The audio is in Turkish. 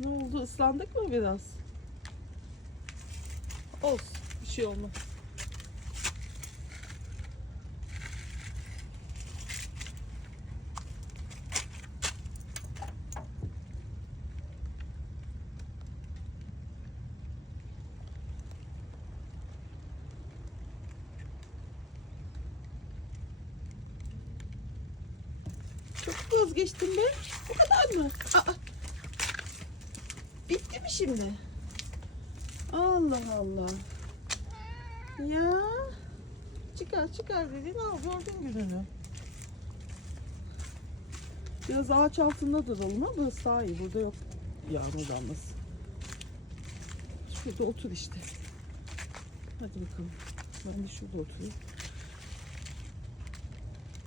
Ne oldu? Islandık mı biraz? Olsun. Bir şey olmaz. Çok vazgeçtim be. Bu kadar mı? Aa. Bitti mi şimdi? Allah Allah. Ya. Çıkar çıkar dedin al gördün gününü. Biraz ağaç altında duralım ama burası daha iyi. Burada yok yağmur damlası. Şurada otur işte. Hadi bakalım. Ben de şurada oturayım.